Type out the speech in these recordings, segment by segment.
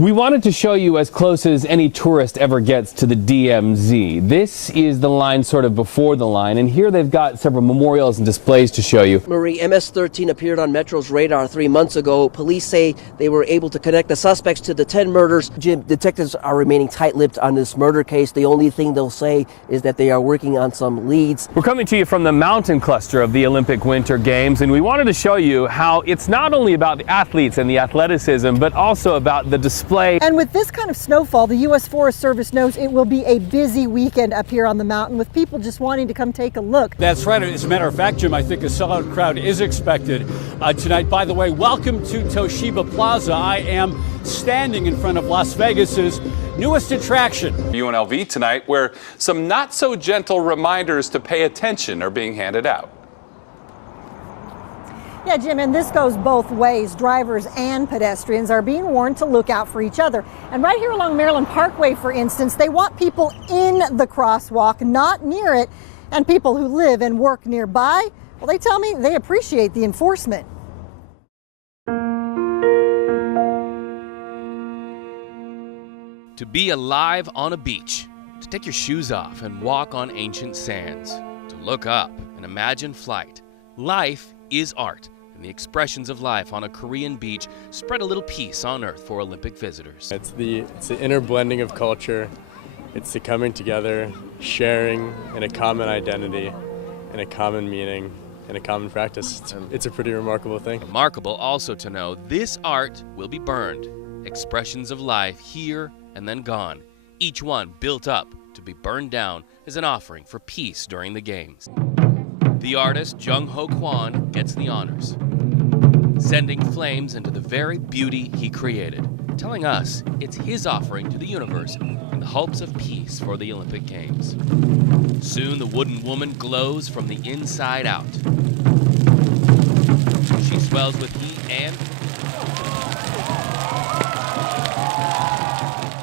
We wanted to show you as close as any tourist ever gets to the DMZ. This is the line sort of before the line, and here they've got several memorials and displays to show you. Marie, MS-13 appeared on Metro's radar 3 months ago. Police say they were able to connect the suspects to the 10 murders. Jim, detectives are remaining tight-lipped on this murder case. The only thing they'll say is that they are working on some leads. We're coming to you from the mountain cluster of the Olympic Winter Games, and we wanted to show you how it's not only about the athletes and the athleticism, but also about the display. And with this kind of snowfall, the U.S. Forest Service knows it will be a busy weekend up here on the mountain with people just wanting to come take a look. That's right. As a matter of fact, Jim, I think a sellout crowd is expected tonight. By the way, welcome to Toshiba Plaza. I am standing in front of Las Vegas's newest attraction. UNLV tonight, where some not so gentle reminders to pay attention are being handed out. Yeah, Jim, and this goes both ways. Drivers and pedestrians are being warned to look out for each other. And right here along Maryland Parkway, for instance, they want people in the crosswalk, not near it. And people who live and work nearby, well, they tell me they appreciate the enforcement. To be alive on a beach, to take your shoes off and walk on ancient sands, to look up and imagine flight. Life is art, and the expressions of life on a Korean beach spread a little peace on earth for Olympic visitors. It's the inner blending of culture. It's the coming together, sharing in a common identity, in a common meaning, in a common practice. It's a pretty remarkable thing. Remarkable also to know this art will be burned. Expressions of life here and then gone, each one built up to be burned down as an offering for peace during the games. The artist, Jung Ho Kwon, gets the honors, sending flames into the very beauty he created, telling us it's his offering to the universe in the hopes of peace for the Olympic Games. Soon the wooden woman glows from the inside out. She swells with heat and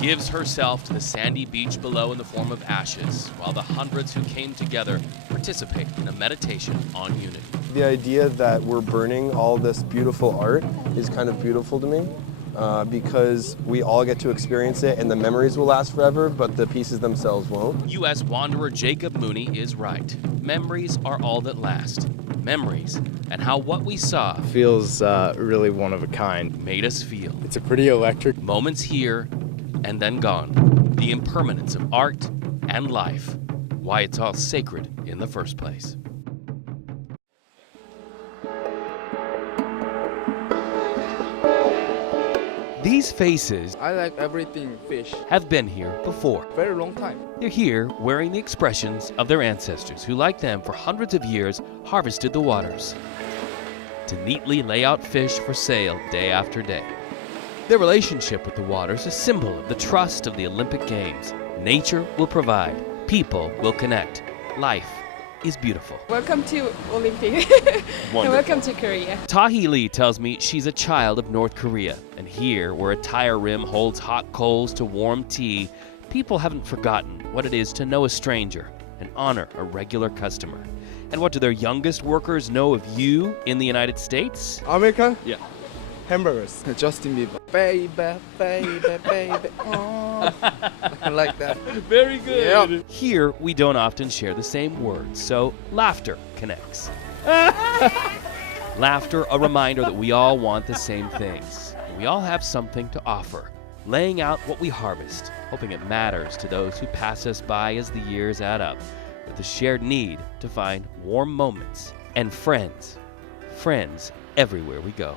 gives herself to the sandy beach below in the form of ashes, while the hundreds who came together participate in a meditation on unity. The idea that we're burning all this beautiful art is kind of beautiful to me because we all get to experience it and the memories will last forever, but the pieces themselves won't. U.S. wanderer Jacob Mooney is right. Memories are all that last. Memories and how what we saw Feels really one of a kind. made us feel. It's a pretty electric. Moments here and then gone. The impermanence of art and life. Why it's all sacred in the first place. These faces I like everything fish. have been here before. Very long time. They're here wearing the expressions of their ancestors who, like them for hundreds of years, harvested the waters to neatly lay out fish for sale day after day. Their relationship with the water is a symbol of the trust of the Olympic Games. Nature will provide. People will connect. Life is beautiful. Welcome to Olympic. And welcome to Korea. Tahi Lee tells me she's a child of North Korea. And here, where a tire rim holds hot coals to warm tea, people haven't forgotten what it is to know a stranger and honor a regular customer. And what do their youngest workers know of you in the United States? American? Yeah. Hamburgers. Justin Bieber. Baby, baby, baby. Oh. I like that. Very good. Yeah. Here, we don't often share the same words, so laughter connects. Laughter, a reminder that we all want the same things. We all have something to offer, laying out what we harvest, hoping it matters to those who pass us by as the years add up, with the shared need to find warm moments and friends everywhere we go.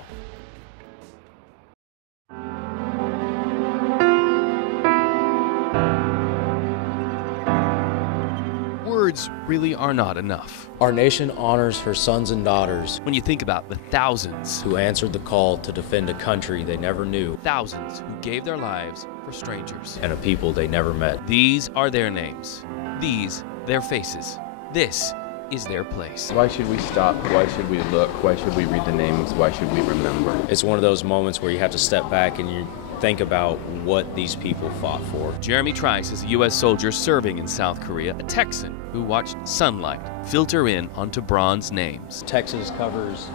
Words really are not enough. Our nation honors her sons and daughters When you think about the thousands who answered the call to defend a country they never knew thousands who gave their lives for strangers. and a people they never met. These are their names. These, their faces. This is their place. Why should we stop? Why should we look? Why should we read the names? Why should we remember? It's one of those moments where you have to step back and you think about what these people fought for. Jeremy Trice is a U.S. soldier serving in South Korea, a Texan who watched sunlight filter in onto bronze names. Texas covers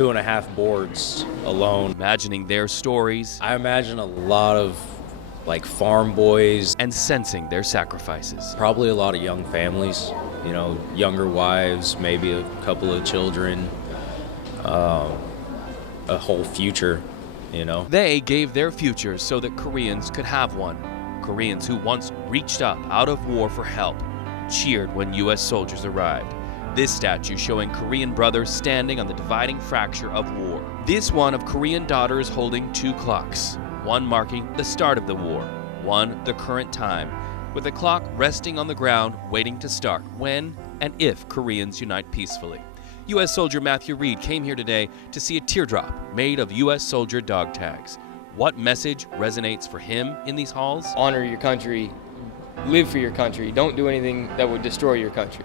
2.5 boards alone. Imagining their stories. I imagine a lot of like farm boys. And sensing their sacrifices. Probably a lot of young families, you know, younger wives, maybe a couple of children, a whole future, you know. They gave their futures so that Koreans could have one. Koreans who once reached up out of war for help, cheered when U.S. soldiers arrived. This statue showing Korean brothers standing on the dividing fracture of war. This one of Korean daughters holding 2 clocks. One marking the start of the war, one the current time, with the clock resting on the ground waiting to start when and if Koreans unite peacefully. U.S. soldier Matthew Reed came here today to see a teardrop made of U.S. soldier dog tags. What message resonates for him in these halls? Honor your country, live for your country, don't do anything that would destroy your country.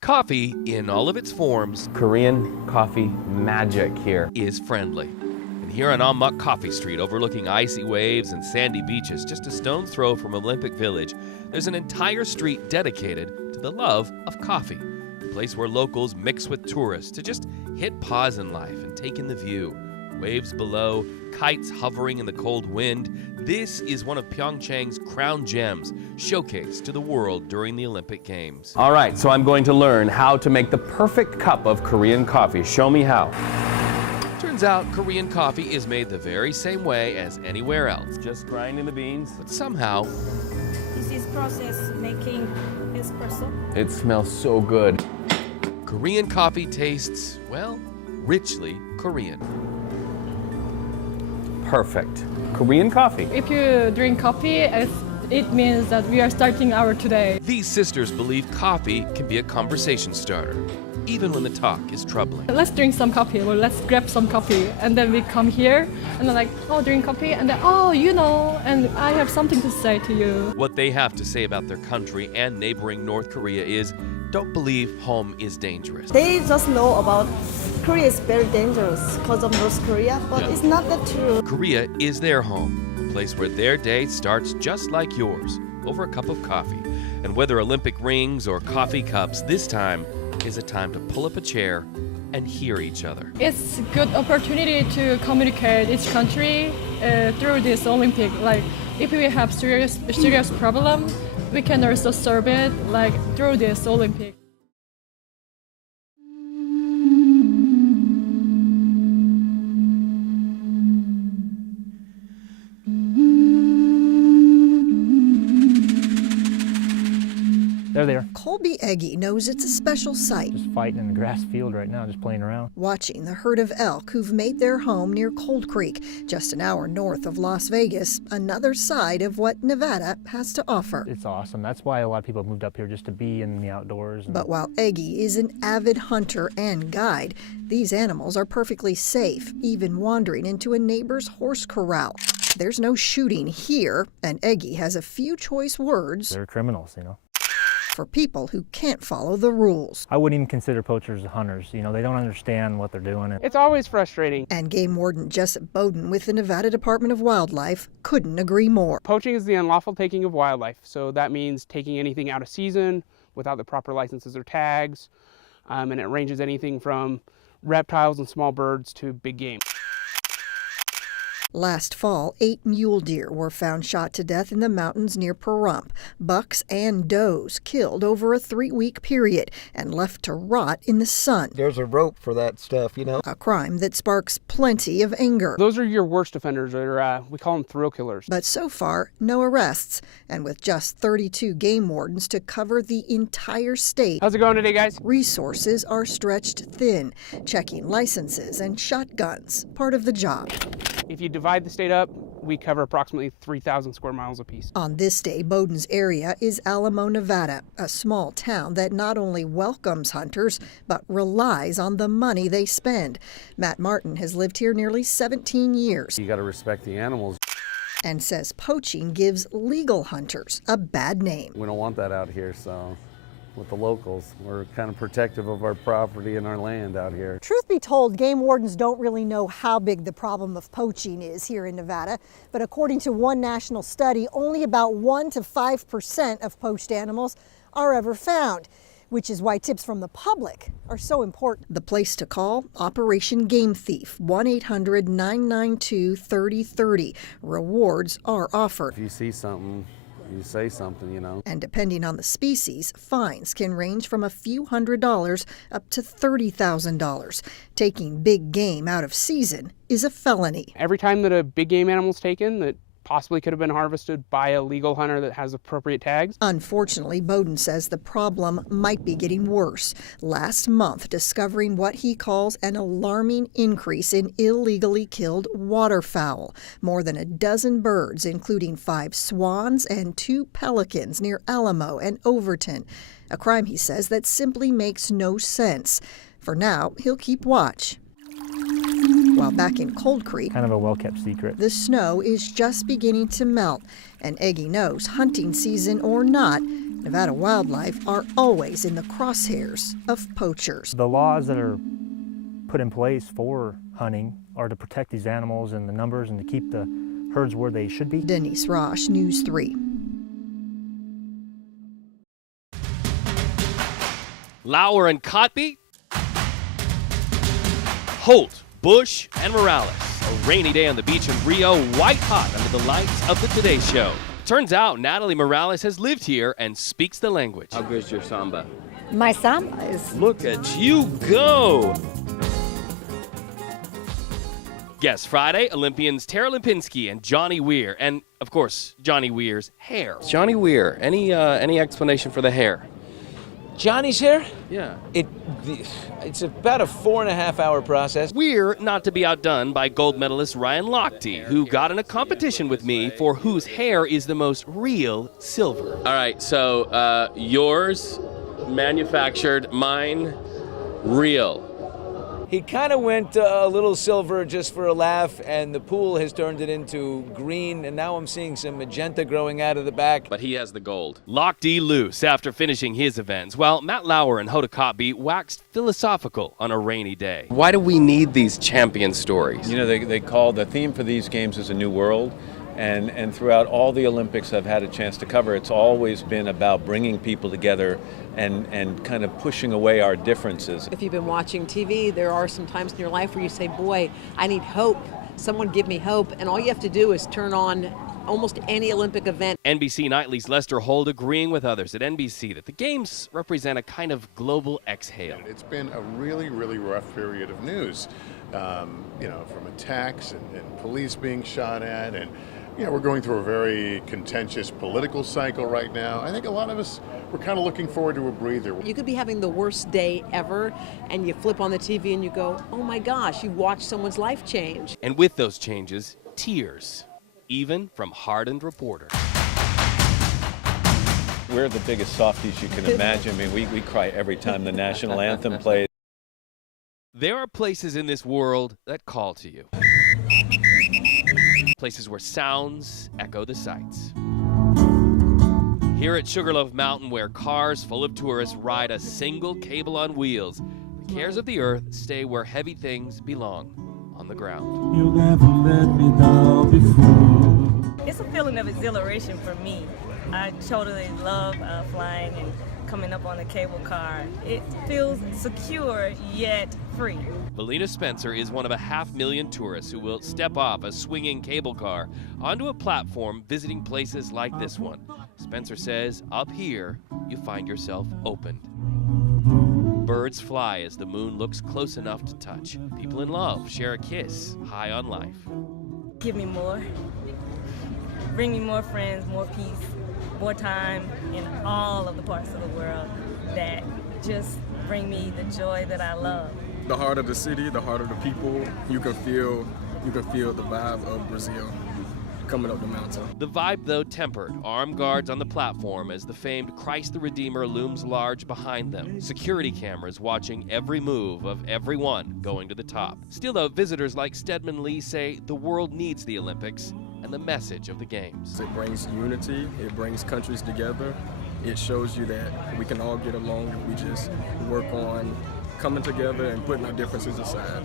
Coffee, in all of its forms, Korean coffee magic here. Is friendly. And here on Ammok Coffee Street, overlooking icy waves and sandy beaches, just a stone's throw from Olympic Village, there's an entire street dedicated to the love of coffee. A place where locals mix with tourists to just hit pause in life and take in the view. Waves below, kites hovering in the cold wind. This is one of Pyeongchang's crown gems, showcased to the world during the Olympic Games. All right, so I'm going to learn how to make the perfect cup of Korean coffee. Show me how. Turns out Korean coffee is made the very same way as anywhere else. Just grinding the beans. But somehow, This is process making espresso. It smells so good. Korean coffee tastes, well, richly Korean. Perfect. Korean coffee. If you drink coffee, it means that we are starting our today. These sisters believe coffee can be a conversation starter, even when the talk is troubling. Let's drink some coffee, or let's grab some coffee. And then we come here, and they're like, oh, drink coffee. And then, oh, you know, and I have something to say to you. What they have to say about their country and neighboring North Korea is, don't believe home is dangerous. They just know about Korea is very dangerous because of North Korea, but it's not that true. Korea is their home, a place where their day starts just like yours, over a cup of coffee. And whether Olympic rings or coffee cups, this time is a time to pull up a chair and hear each other. It's a good opportunity to communicate each country through this Olympic. Like, if we have serious problem, we can also solve it like through this Olympic. They're there. Colby Eggy knows it's a special sight. Just fighting in the grass field right now, just playing around. Watching the herd of elk who've made their home near Cold Creek, just an hour north of Las Vegas, another side of what Nevada has to offer. It's awesome. That's why a lot of people have moved up here, just to be in the outdoors. But while Eggy is an avid hunter and guide, these animals are perfectly safe, even wandering into a neighbor's horse corral. There's no shooting here, and Eggy has a few choice words. They're criminals, For people who can't follow the rules. I wouldn't even consider poachers hunters. They don't understand what they're doing. It's always frustrating. And Game Warden Jessup Bowden with the Nevada Department of Wildlife couldn't agree more. Poaching is the unlawful taking of wildlife. So that means taking anything out of season without the proper licenses or tags. And it ranges anything from reptiles and small birds to big game. Last fall, 8 mule deer were found shot to death in the mountains near Pahrump. Bucks and does killed over a 3-week period and left to rot in the sun. There's a rope for that stuff, A crime that sparks plenty of anger. Those are your worst offenders, or we call them thrill killers. But so far, no arrests. And with just 32 game wardens to cover the entire state. How's it going today, guys? Resources are stretched thin. Checking licenses and shotguns, part of the job. If you divide the state up, we cover approximately 3,000 square miles apiece. On this day, Bowden's area is Alamo, Nevada, a small town that not only welcomes hunters, but relies on the money they spend. Matt Martin has lived here nearly 17 years. You got to respect the animals. And says poaching gives legal hunters a bad name. We don't want that out here, so with the locals, we're kind of protective of our property and our land out here. Truth be told, game wardens don't really know how big the problem of poaching is here in Nevada, but according to one national study, only about 1 to 5% of poached animals are ever found. which is why tips from the public are so important. The place to call, Operation Game Thief, 1-800-992-3030. Rewards are offered. If you see something, you say something, you know. And depending on the species, fines can range from a few $100s up to $30,000. Taking big game out of season is a felony. Every time that a big game animal's taken that possibly could have been harvested by a legal hunter that has appropriate tags. Unfortunately, Bowden says the problem might be getting worse. Last month, discovering what he calls an alarming increase in illegally killed waterfowl. More than a dozen birds, including 5 swans and 2 pelicans near Alamo and Overton. A crime, he says, that simply makes no sense. For now, he'll keep watch. While back in Cold Creek, kind of a well-kept secret, the snow is just beginning to melt, and Eggy knows, hunting season or not, Nevada wildlife are always in the crosshairs of poachers. The laws that are put in place for hunting are to protect these animals and the numbers and to keep the herds where they should be. Denise Rosh, News 3. Lauer and Cotby, Holt, Bush, and Morales. A rainy day on the beach in Rio, white hot under the lights of the Today Show. Turns out Natalie Morales has lived here and speaks the language. How good's your samba? My samba is... Look at you go! Guest Friday, Olympians Tara Lipinski and Johnny Weir. And, of course, Johnny Weir's hair. Johnny Weir, any explanation for the hair? Johnny's hair? Yeah. It's about a 4.5-hour process. We're not to be outdone by gold medalist Ryan Lochte, who got in a competition with me for whose hair is the most real silver. All right, so yours manufactured, mine real. He kind of went a little silver just for a laugh, and the pool has turned it into green, and now I'm seeing some magenta growing out of the back. But he has the gold. Lochte loose after finishing his events, while Matt Lauer and Hoda Kotb waxed philosophical on a rainy day. Why do we need these champion stories? You know, they call the theme for these games is a new world. And throughout all the Olympics I've had a chance to cover, it's always been about bringing people together and kind of pushing away our differences. If you've been watching TV, there are some times in your life where you say, boy, I need hope. Someone give me hope. And all you have to do is turn on almost any Olympic event. NBC Nightly's Lester Holt agreeing with others at NBC that the games represent a kind of global exhale. It's been a really, really rough period of news, you know, from attacks and police being shot at, and you know, we're going through a very contentious political cycle right now. I think a lot of us, we're kind of looking forward to a breather. You could be having the worst day ever, and you flip on the TV and you go, oh my gosh, you watched someone's life change. And with those changes, tears, even from hardened reporters. We're the biggest softies you can imagine. I mean, we cry every time the national anthem plays. There are places in this world that call to you. Places where sounds echo the sights. Here at Sugarloaf Mountain, where cars full of tourists ride a single cable on wheels, the cares of the earth stay where heavy things belong, on the ground. You never let me down before. It's a feeling of exhilaration for me. I totally love flying and coming up on a cable car. It feels secure yet free. Valina Spencer is one of 500,000 tourists who will step off a swinging cable car onto a platform visiting places like this one. Spencer says, up here, you find yourself opened. Birds fly as the moon looks close enough to touch. People in love share a kiss high on life. Give me more. Bring me more friends, more peace, more time in all of the parts of the world that just bring me the joy that I love. The heart of the city, the heart of the people, you can feel the vibe of Brazil coming up the mountain. The vibe, though, tempered. Armed guards on the platform as the famed Christ the Redeemer looms large behind them. Security cameras watching every move of everyone going to the top. Still, though, visitors like Stedman Lee say the world needs the Olympics and the message of the games. It brings unity, it brings countries together. It shows you that we can all get along if we just work on coming together and putting our differences aside.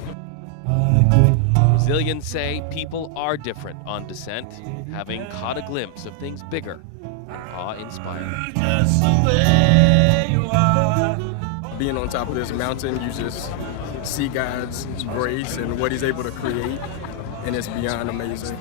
Brazilians say people are different on descent, having caught a glimpse of things bigger and awe-inspiring. Just the way you are. being on top of this mountain, you just see God's grace and what he's able to create, and it's beyond amazing.